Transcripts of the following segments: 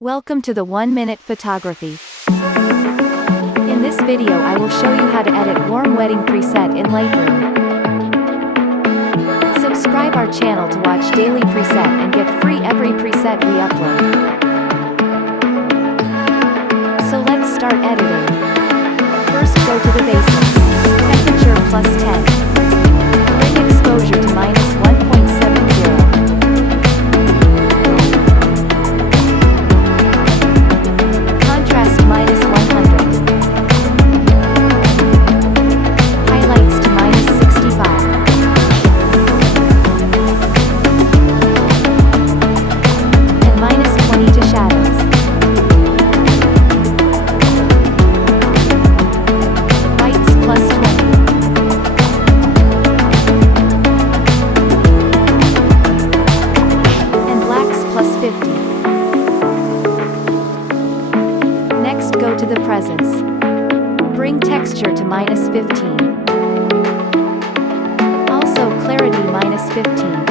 Welcome to the 1-Minute Photography. In this video I will show you how to edit warm wedding preset in Lightroom. Subscribe our channel to watch daily preset and get free every preset we upload. So let's start editing. First go to the basics. Temperature +10. Bring exposure to -1.70. Contrast -100. Highlights to -65. And -20 to shadows. Whites +20. And blacks +50. Next go to the presence. Bring texture to -15. Also clarity -15.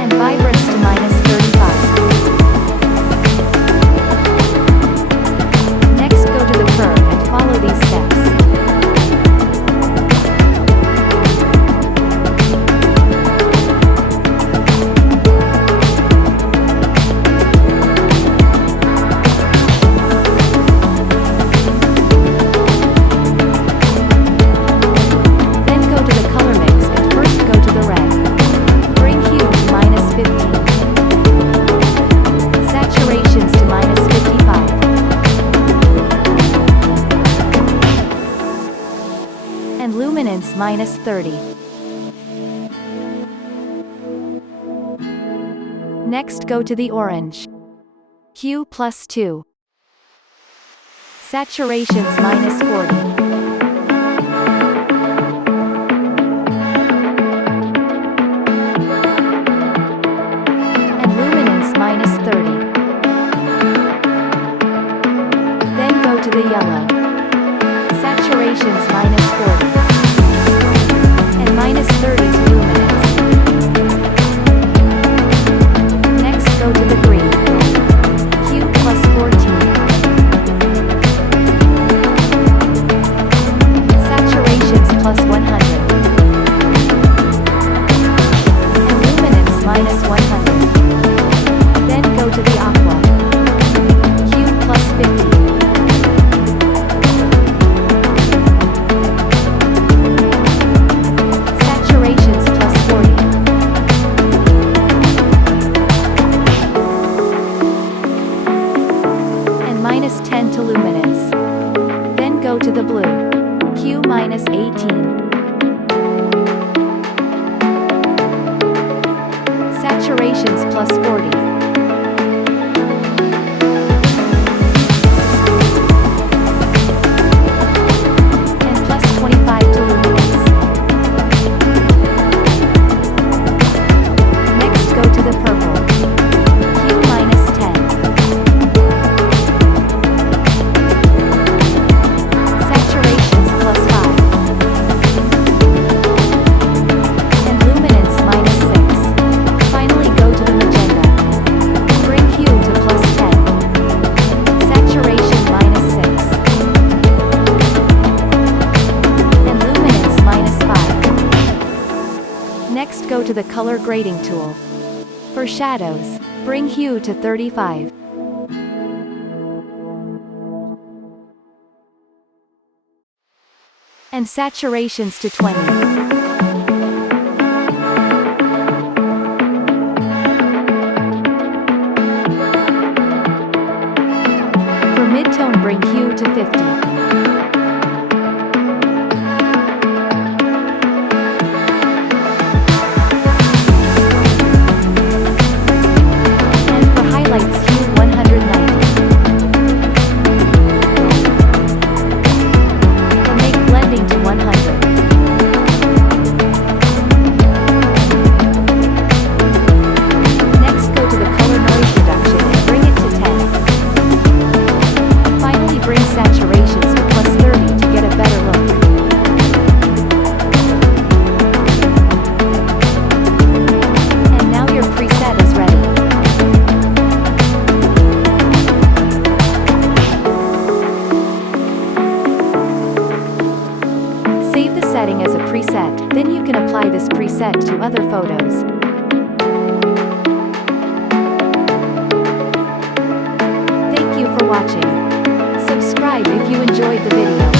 And vibrance to -35. Next go to the curve and follow these steps. And luminance -30. Next go to the orange. Hue +2. Saturations -40. And luminance -30. Then go to the yellow. Saturations -40. And -30 to luminance. Next go to the green. Hue +14. Saturations +100. And luminance -100. Then go to the aqua. Hue +50. -10 to luminance. Then go to the blue. Hue -18. Saturations +40. And +25 to luminance. Next go to the purple. Hue -10. Next go to the color grading tool. For shadows, bring hue to 35. And saturations to 20. For midtone bring hue to 50. Saturations setting as a preset, then you can apply this preset to other photos. Thank you for watching. Subscribe if you enjoyed the video.